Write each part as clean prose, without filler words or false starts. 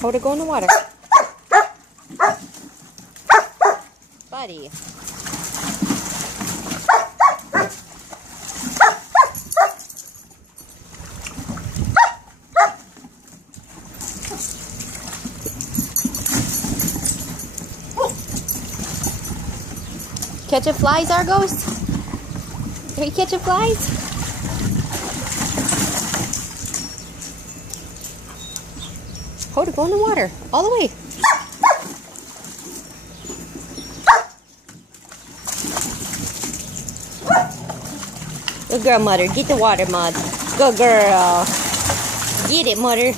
Hoda, go in the water. Buddy. Catching flies, Argos? Are you catching flies? Hoda, go in the water. All the way. Good girl, Mother. Get the water, Mud. Good girl. Get it, Mother.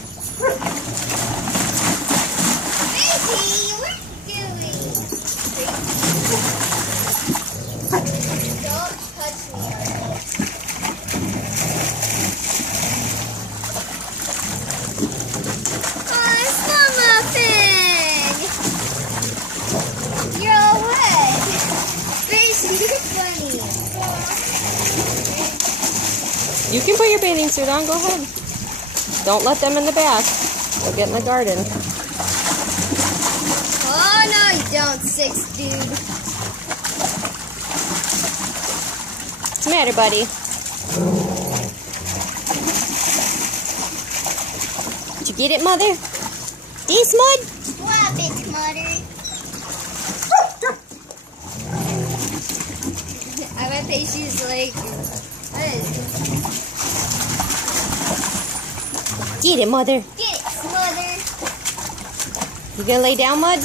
You can put your bathing suit on. Go ahead. Don't let them in the bath. They'll get in the garden. Oh, no, you don't, six dude. What's the matter, buddy? Did you get it, Mother? This Mud? Slap it, Mother. I bet they she's like, what is this? Get it, Mother. Get it, Mother. You gonna lay down, Mud?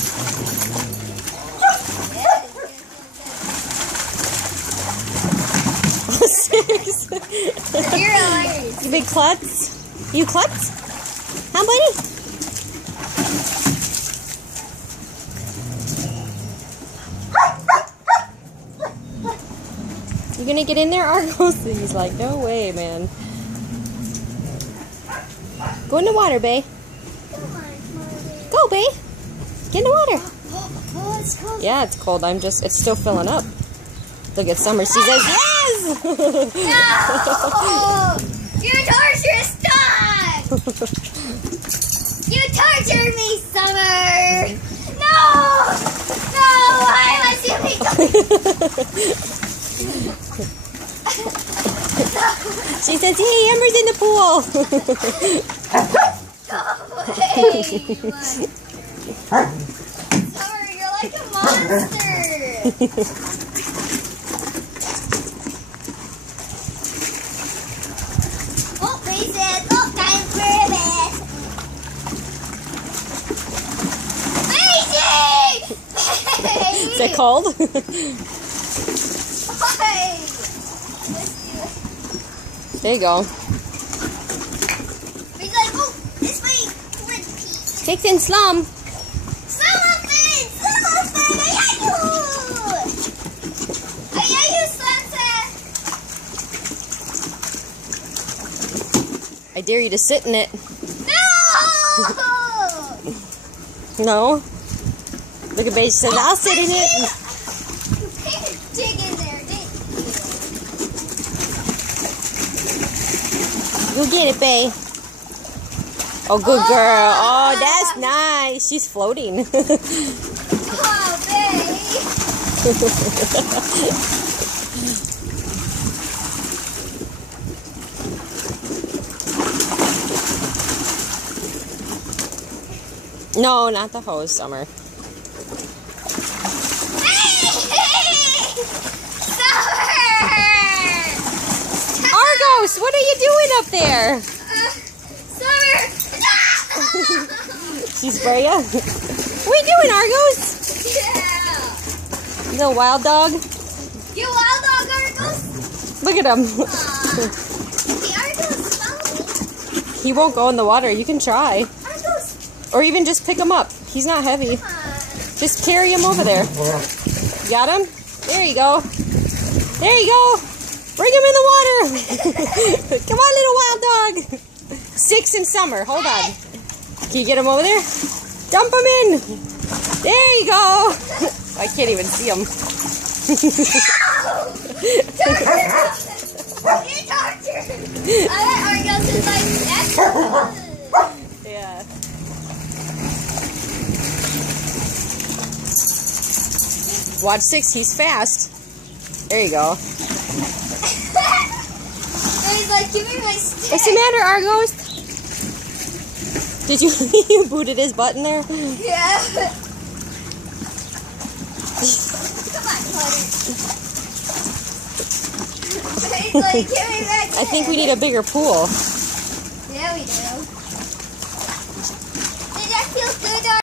Six. You're ours. You big klutz. You klutz? Huh, buddy? You gonna get in there, Argos? He's like, no way, man. Go in the water, bae. Go, bae. Get in the water. Oh, it's cold. Yeah, it's cold. It's still filling up. Look at Summer. She says, yes! No! You torture, stop! You torture me, Summer! No! No! Why must you be She says, hey, Amber's in the pool. Go away! Summer, you're like a monster! Oh, faces! Oh, time for a bath! Faces! Is that cold? There you go. He's like, oh, this way, let's pee. Take in Slum. Slummuffin! Slummuffin! Ayayu, Sunset! I dare you to sit in it. No! No? Look at Beige says, I'll sit in it. Dig in there, dig. Go get it, Bae. Oh, good girl. Oh, that's nice. She's floating. Oh, babe. No, not the hose, Summer. Argos, what are you doing up there? Summer! She's Freya. What are you doing, Argos? Yeah! Little wild dog. You wild dog, Argos? Look at him. The Argos follow me. He won't go in the water. You can try. Argos, Or even just pick him up. He's not heavy. come on. Just carry him over there. Got him? There you go. There you go. Bring him in the water. Come on, little wild dog. 6 in Summer. Hold on. Can you get him over there? Dump him in. There you go. I can't even see him. You torture! I bet Argos is like, that's Yeah. Watch Six, he's fast. There you go. He's like, give me my stick. What's the matter, Argos? Did you you booted his butt in there? Yeah. Come on, Cody. He's like, give me that stick. I think we need a bigger pool.